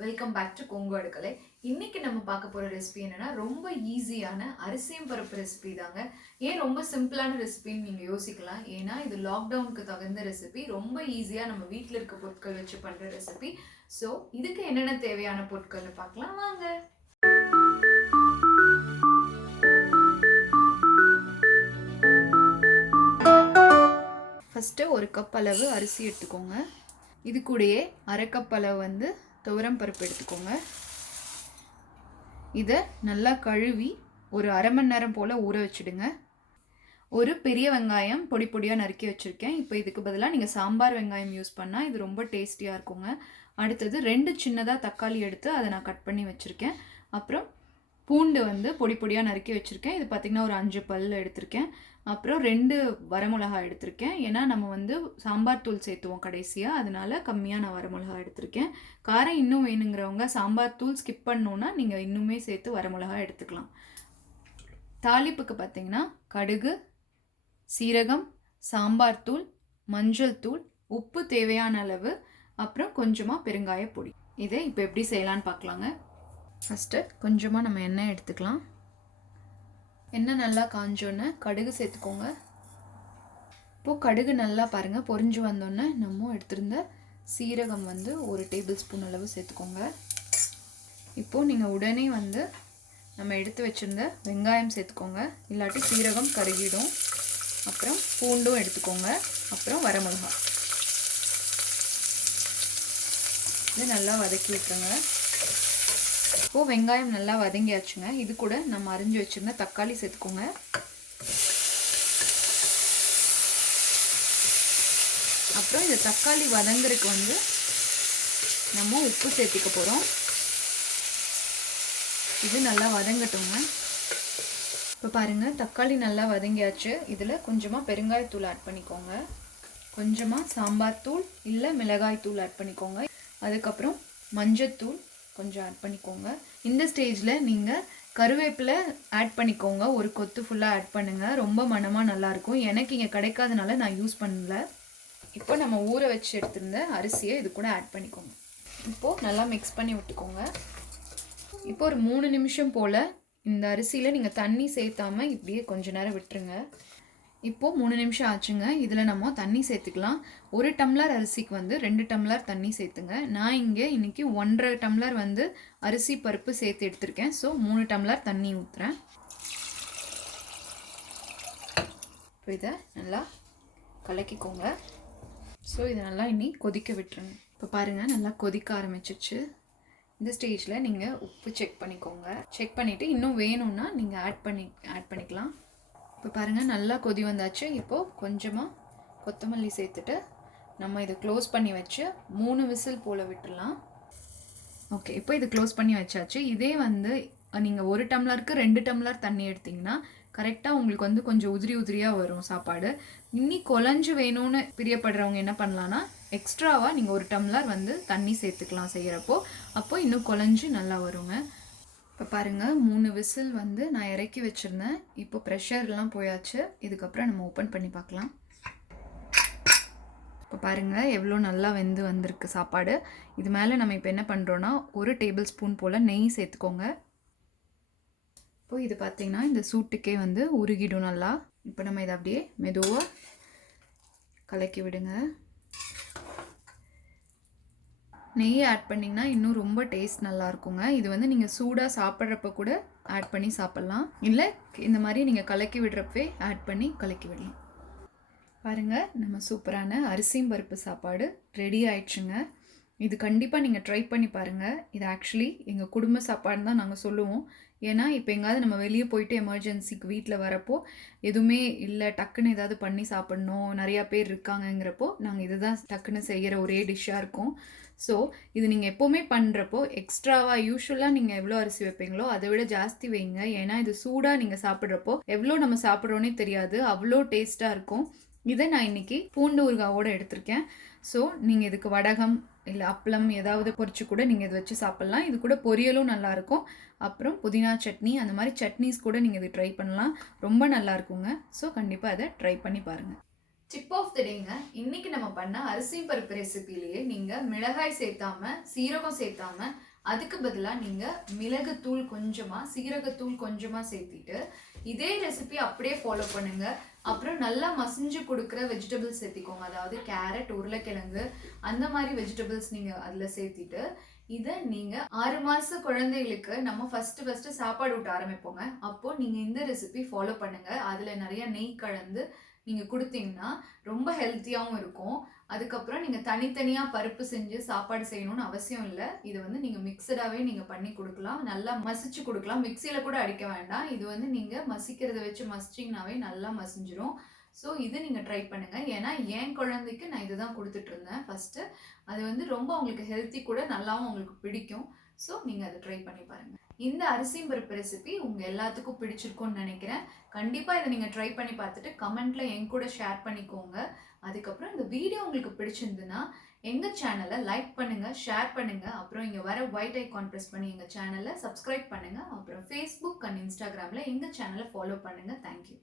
Welcome back to Kongu Adukkalai. இன்னைக்கு நம்ம பார்க்க போகிற ரெசிபி என்னன்னா ரொம்ப ஈஸியான அரிசியும் பருப்பு ரெசிபி தாங்க. ஏன் ரொம்ப சிம்பிளான ரெசிபின்னு நீங்கள் யோசிக்கலாம். ஏன்னா இது லாக்டவுனுக்கு தகுந்த ரெசிபி, ரொம்ப ஈஸியாக நம்ம வீட்டில் இருக்க பொருட்கள் வச்சு பண்ணுற ரெசிபி. ஸோ இதுக்கு என்னென்ன தேவையான பொருட்கள்னு பார்க்கலாம் வாங்க. ஃபஸ்ட்டு ஒரு கப் அளவு அரிசி எடுத்துக்கோங்க. இது கூடயே அரை கப் அளவு துவரம் பருப்பு எடுத்துக்கோங்க. இதை நல்லா கழுவி ஒரு அரை மணி நேரம் போல் ஊற வச்சுடுங்க. ஒரு பெரிய வெங்காயம் பொடி பொடியாக நறுக்கி வச்சுருக்கேன். இப்போ இதுக்கு பதிலாக நீங்கள் சாம்பார் வெங்காயம் யூஸ் பண்ணால் இது ரொம்ப டேஸ்டியாக இருக்குங்க. அடுத்தது 2 சின்னதாக தக்காளி எடுத்து அதை நான் கட் பண்ணி வச்சுருக்கேன். அப்புறம் பூண்டு பொடி பொடியாக நறுக்கி வச்சுருக்கேன். இது பார்த்திங்கன்னா ஒரு 5 பல் எடுத்திருக்கேன். அப்புறம் 2 வரமிளகா எடுத்திருக்கேன். ஏன்னா நம்ம சாம்பார் தூள் சேர்த்துவோம் கடைசியாக, அதனால கம்மியாக நான் வரமிளகா எடுத்திருக்கேன். காரம் இன்னும் வேணுங்கிறவங்க சாம்பார் தூள் ஸ்கிப் பண்ணோன்னா நீங்கள் இன்னுமே சேர்த்து வரமிளகா எடுத்துக்கலாம். தாளிப்புக்கு பார்த்திங்கன்னா கடுகு, சீரகம், சாம்பார் தூள், மஞ்சள் தூள், உப்பு தேவையான அளவு, அப்புறம் கொஞ்சமாக பெருங்காய பொடி. இதை இப்போ எப்படி செய்யலான்னு பார்க்கலாங்க. ஃபஸ்ட்டு கொஞ்சமாக நம்ம எண்ணெய் எடுத்துக்கலாம். எண்ணெய் நல்லா காஞ்சோன்னே கடுகு சேர்த்துக்கோங்க. இப்போது கடுகு நல்லா பாருங்கள் பொரிஞ்சு வந்தோடனே நம்ம எடுத்திருந்த சீரகம் 1 டேபிள் ஸ்பூன் அளவு சேர்த்துக்கோங்க. இப்போது நீங்கள் உடனே நம்ம எடுத்து வச்சுருந்த வெங்காயம் சேர்த்துக்கோங்க, இல்லாட்டி சீரகம் கருகிடும். அப்புறம் பூண்டும் எடுத்துக்கோங்க. அப்புறம் வரமிளகாய் இது நல்லா வதக்கி விட்டுருங்க. இப்போது வெங்காயம் நல்லா வதங்கியாச்சுங்க. இது கூட நம்ம அரிஞ்சு வச்சுருந்த தக்காளி சேர்த்துக்கோங்க. அப்புறம் இந்த தக்காளி வதங்குறதுக்கு நம்ம உப்பு சேர்த்திக்க போகிறோம். இது நல்லா வதங்கட்டுங்க. இப்போ பாருங்கள் தக்காளி நல்லா வதங்கியாச்சு. இதில் கொஞ்சமாக பெருங்காயத்தூள் ஆட் பண்ணிக்கோங்க, கொஞ்சமாக சாம்பார் தூள் இல்லை மிளகாய் தூள் ஆட் பண்ணிக்கோங்க. அதுக்கப்புறம் மஞ்சத்தூள் கொஞ்சம் ஆட் பண்ணிக்கோங்க. இந்த ஸ்டேஜில் நீங்கள் கருவேப்பிலை ஆட் பண்ணிக்கோங்க, ஒரு கொத்து ஃபுல்லாக ஆட் பண்ணுங்கள், ரொம்ப மணமாக நல்லாயிருக்கும். எனக்கு இங்கே கிடைக்காதனால நான் யூஸ் பண்ணல. இப்போ நம்ம ஊற வச்சு எடுத்திருந்த அரிசியை இது கூட ஆட் பண்ணிக்கோங்க. இப்போது நல்லா மிக்ஸ் பண்ணி விட்டுக்கோங்க. இப்போ ஒரு 3 நிமிஷம் போல் இந்த அரிசியில் நீங்கள் தண்ணி சேர்த்தாமல் இப்படியே கொஞ்ச நேரம் விட்டுருங்க. இப்போது 3 நிமிஷம் ஆச்சுங்க. இதில் நம்ம தண்ணி சேர்த்துக்கலாம். 1 டம்ளர் அரிசிக்கு 2 டம்ளர் தண்ணி சேர்த்துங்க. நான் இங்கே இன்றைக்கி 1.5 டம்ளர் அரிசி பருப்பு சேர்த்து எடுத்திருக்கேன். ஸோ 3 டம்ளர் தண்ணி ஊற்றுறேன். இப்போ இதை நல்லா கலக்கிக்கோங்க. ஸோ இதை நல்லா இனி கொதிக்க விட்டுருங்க. இப்போ பாருங்கள் நல்லா கொதிக்க ஆரம்பிச்சிச்சு. இந்த ஸ்டேஜில் நீங்கள் உப்பு செக் பண்ணிக்கோங்க. செக் பண்ணிவிட்டு இன்னும் வேணும்னா நீங்கள் ஆட் பண்ணிக்கலாம். இப்போ பாருங்கள் நல்லா கொதி வந்தாச்சு. இப்போது கொஞ்சமாக கொத்தமல்லி சேர்த்துட்டு நம்ம இதை க்ளோஸ் பண்ணி வச்சு 3 விசில் போல் விட்டுடலாம். ஓகே, இப்போ இது க்ளோஸ் பண்ணி வச்சாச்சு. இதே நீங்கள் 1 டம்ளருக்கு 2 டம்ளர் தண்ணி எடுத்திங்கன்னா கரெக்டாக உங்களுக்கு கொஞ்சம் உதிரி உதிரியாக வரும் சாப்பாடு. இன்னி குழஞ்சு வேணும்னு பிரியப்படுறவங்க என்ன பண்ணலான்னா எக்ஸ்ட்ராவாக நீங்கள் 1 டம்ளர் தண்ணி சேர்த்துக்கலாம் செய்கிறப்போ. அப்போது இன்னும் குழஞ்சு நல்லா வருங்க. இப்போ பாருங்கள் 3 விசில் நான் இறக்கி வச்சுருந்தேன். இப்போ ப்ரெஷர்லாம் போயாச்சு. இதுக்கப்புறம் நம்ம ஓப்பன் பண்ணி பார்க்கலாம். இப்போ பாருங்கள் எவ்வளோ நல்லா வெந்து வந்திருக்கு சாப்பாடு. இது மேலே நம்ம இப்போ என்ன பண்ணுறோன்னா 1 டேபிள் ஸ்பூன் போல் நெய் சேர்த்துக்கோங்க. இப்போது இது பார்த்திங்கன்னா இந்த சூட்டுக்கே உருகிடும் நல்லா. இப்போ நம்ம இதை அப்படியே மெதுவாக கலக்கி விடுங்க. நெய் ஆட் பண்ணிங்கன்னா இன்னும் ரொம்ப டேஸ்ட் நல்லா இருக்குங்க. இது நீங்கள் சூடாக சாப்பிட்றப்ப கூட ஆட் பண்ணி சாப்பிட்லாம், இல்லை இந்த மாதிரி நீங்கள் கலக்கி விடுறப்பவே ஆட் பண்ணி கலக்கி விடலாம். பாருங்கள் நம்ம சூப்பரான அரிசியும் பருப்பு சாப்பாடு ரெடி ஆயிடுச்சுங்க. இது கண்டிப்பாக நீங்கள் ட்ரை பண்ணி பாருங்கள். இது ஆக்சுவலி எங்கள் குடும்ப சாப்பாடுன்னு தான் நாங்கள் சொல்லுவோம். ஏன்னா இப்போ எங்காவது நம்ம வெளியே போயிட்டு எமர்ஜென்சிக்கு வீட்டில் வரப்போ எதுவுமே இல்லை, டக்குன்னு ஏதாவது பண்ணி சாப்பிட்ணும், நிறையா பேர் இருக்காங்கங்கிறப்போ நாங்கள் இதுதான் டக்குன்னு செய்கிற ஒரே டிஷ்ஷாக இருக்கும். ஸோ இது நீங்கள் எப்போவுமே பண்ணுறப்போ எக்ஸ்ட்ராவாக யூஸ்வலாக நீங்கள் எவ்வளோ அரிசி வைப்பீங்களோ அதை விட ஜாஸ்தி வைங்க. ஏன்னா இது சூடாக நீங்கள் சாப்பிட்றப்போ எவ்வளோ நம்ம சாப்பிட்றோன்னே தெரியாது, அவ்வளோ டேஸ்ட்டாக இருக்கும். இதை நான் இன்றைக்கி பூண்டு ஊறுகாவோடு எடுத்திருக்கேன். ஸோ நீங்கள் இதுக்கு வடகம் இல்லை அப்பளம் ஏதாவது பொரிச்சு கூட நீங்கள் இதை வச்சு சாப்பிட்லாம். இது கூட பொரியலும் நல்லாயிருக்கும். அப்புறம் புதினா சட்னி அந்த மாதிரி சட்னிஸ் கூட நீங்கள் இது ட்ரை பண்ணலாம், ரொம்ப நல்லா இருக்குங்க. ஸோ கண்டிப்பாக அதை ட்ரை பண்ணி பாருங்கள். Dip of the tank. இன்னைக்கு நம்ம பண்ண அரிசி பருப்பு ரெசிபிலேயே நீங்க மிளகாய் சேர்த்தாம, சீரகம் சேர்த்தாம, அதுக்கு பதிலா நீங்க மிளகுத்தூள் கொஞ்சமா, சீரகத்தூள் கொஞ்சமா சேர்த்திட்டு, இதே ரெசிபி அப்படியே ஃபாலோ பண்ணுங்க. அப்புறம் நல்லா மசிஞ்சு குடுக்குற வெஜிடபிள்ஸ் சேர்த்திக்கோங்க. அதாவது கேரட், உருளைக்கிழங்கு அந்த மாரி வெஜிடபிள்ஸ் நீங்க அதுல சேர்த்திட்டு, இத நீங்க 6 மாச குழந்தைகளுக்கு நம்ம ஃபர்ஸ்ட்டு சாப்பாடு ஊட்ட ஆரம்பிப்போங்க. அப்போ நீங்க இந்த ரெசிபி ஃபாலோ பண்ணுங்க. அதுல நெறைய நெய் கலந்து நீங்க குடுத்தீங்கன்னா, ரொம்ப ஹெல்த்தியாவும் இருக்கும். அதுக்கப்புறம் நீங்க தனித்தனியா பருப்பு செஞ்சு சாப்பாடு செய்யணும்னு அவசியம் இல்ல. இது வந்து நீங்க மிக்ஸ்டாவே நீங்க பண்ணி குடுக்கலாம். நல்லா மசிச்சு குடுக்கலாம். மிக்ஸியில கூட அடிக்க வேண்டாம். இது வந்து நீங்க மசிக்கிறத வச்சு மசிச்சீங்கனாவே நல்லா மசிஞ்சிரும். ஸோ இது நீங்க ட்ரை பண்ணுங்க. ஏன்னா, என் குழந்தைக்கு நான் இதுதான் குடுத்துட்டு இருந்தேன் ஃபர்ஸ்ட்டு. அது வந்து ரொம்ப அவங்களுக்கு ஹெல்த்தி கூட, நல்லாவும் அவங்களுக்கு பிடிக்கும். ஸோ நீங்க அத ட்ரை பண்ணி பாருங்க. இந்த அரிசி பருப்பு ரெசிபி உங்க எல்லாத்துக்கும் பிடிச்சிருக்கும்னு நெனைக்கிறேன். கண்டிப்பா இத நீங்க ட்ரை பண்ணி பார்த்துட்டு கமெண்ட்ல என் கூட ஷேர் பண்ணிக்கோங்க. அதுக்கப்புறம் இந்த வீடியோ உங்களுக்கு பிடிச்சிருந்ததுன்னா, எங்க சேனல லைக் பண்ணுங்க, ஷேர் பண்ணுங்க. அப்புறம் இங்க வர ஒயிட் ஐகான் பிரஸ் பண்ணி எங்க சேனல சப்ஸ்கிரைப் பண்ணுங்க. அப்புறம் Facebook அண்ட் Instagramல எங்க சேனல ஃபாலோ பண்ணுங்க. Thank you.